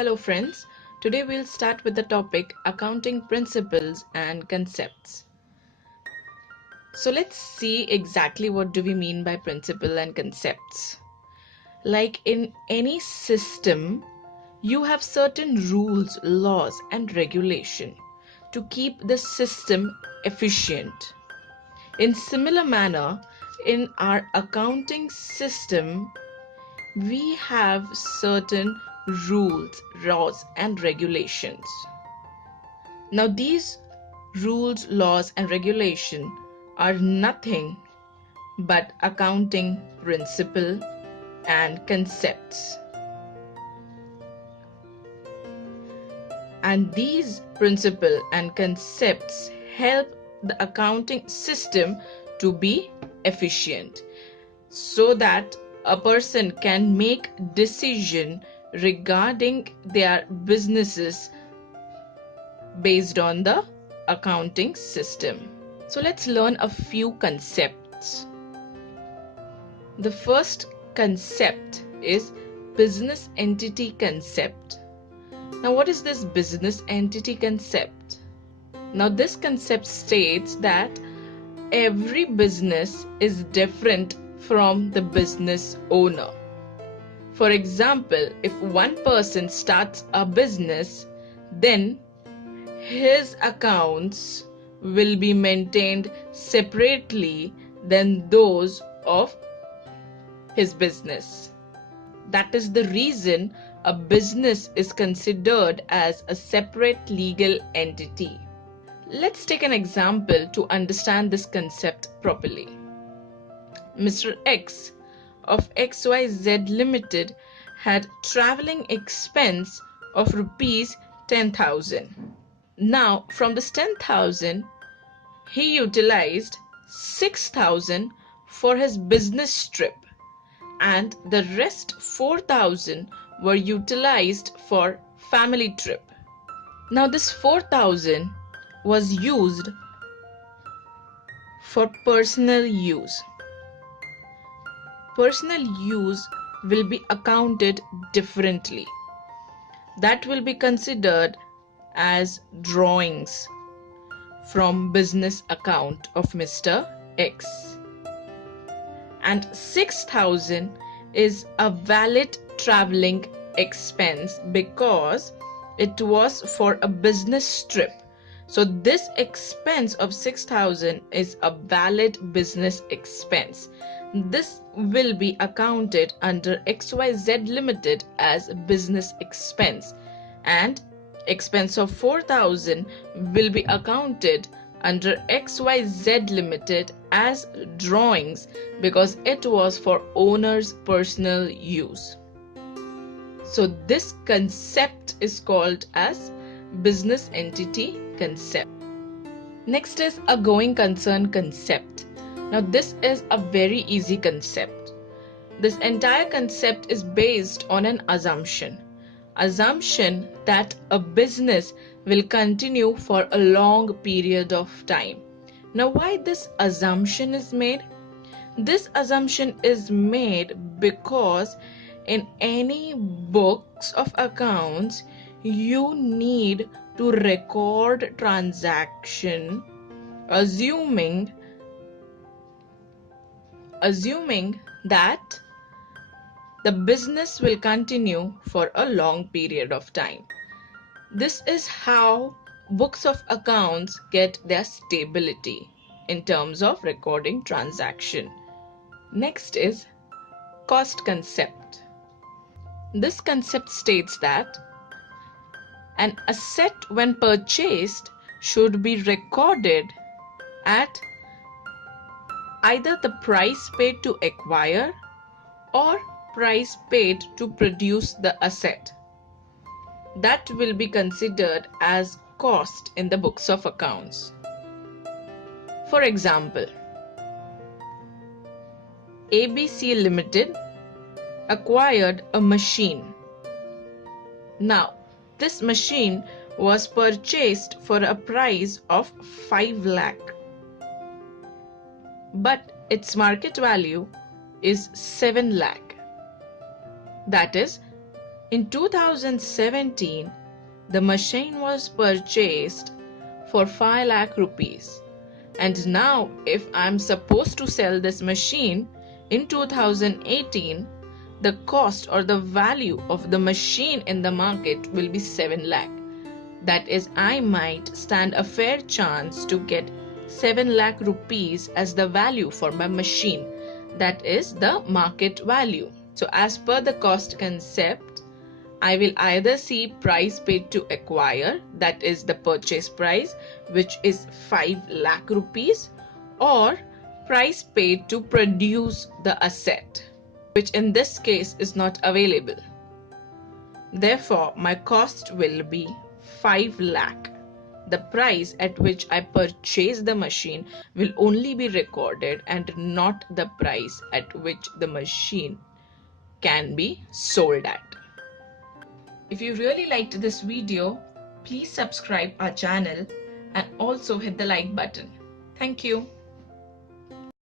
Hello friends, today we'll start with the topic accounting principles and concepts. So let's see exactly what do we mean by principle and concepts. Like in any system, you have certain rules, laws and regulation to keep the system efficient. In similar manner, in our accounting system, we have certain rules, laws, and regulations. Now, these rules, laws, and regulation are nothing but accounting principle and concepts. And these principle and concepts help the accounting system to be efficient so that a person can make decision regarding their businesses based on the accounting system. So let's learn a few concepts. The first concept is business entity concept. Now, what is this business entity concept? Now, this concept states that every business is different from the business owner. For example, if one person starts a business, then his accounts will be maintained separately than those of his business. That is the reason a business is considered as a separate legal entity. Let's take an example to understand this concept properly. Mr. X of XYZ Limited had traveling expense of rupees 10,000. Now, from this 10,000, he utilized 6,000 for his business trip and the rest 4,000 were utilized for family trip. Now, this 4,000 was used for personal use. Personal use will be accounted differently. That will be considered as drawings from business account of Mr. X. And 6,000 is a valid traveling expense because it was for a business trip. So this expense of 6,000 is a valid business expense. This will be accounted under XYZ Limited as a business expense, and expense of 4,000 will be accounted under XYZ Limited as drawings because it was for owner's personal use. So this concept is called as business entity concept. Next is a going concern concept. Now this is a very easy concept. This entire concept is based on an assumption that a business will continue for a long period of time. Now, why this assumption is made? This assumption is made because in any books of accounts, you need to record transaction assuming that the business will continue for a long period of time. This is how books of accounts get their stability in terms of recording transaction. Next is cost concept. This concept states that an asset when purchased should be recorded at either the price paid to acquire or price paid to produce the asset. That will be considered as cost in the books of accounts. For example, ABC Limited acquired a machine. Now, this machine was purchased for a price of 5 lakh, but its market value is 7 lakh. That is, In 2017, the machine was purchased for 5 lakh rupees. And now if I'm supposed to sell this machine in 2018, the cost or the value of the machine in the market will be 7 lakh. That is, I might stand a fair chance to get 7 lakh rupees as the value for my machine. That is the market value. So as per the cost concept, I will either see price paid to acquire, that is the purchase price, which is 5 lakh rupees, or price paid to produce the asset, which in this case is not available. Therefore, my cost will be 5 lakh. The price at which I purchase the machine will only be recorded and not the price at which the machine can be sold at. If you really liked this video, please subscribe our channel and also hit the like button. Thank you.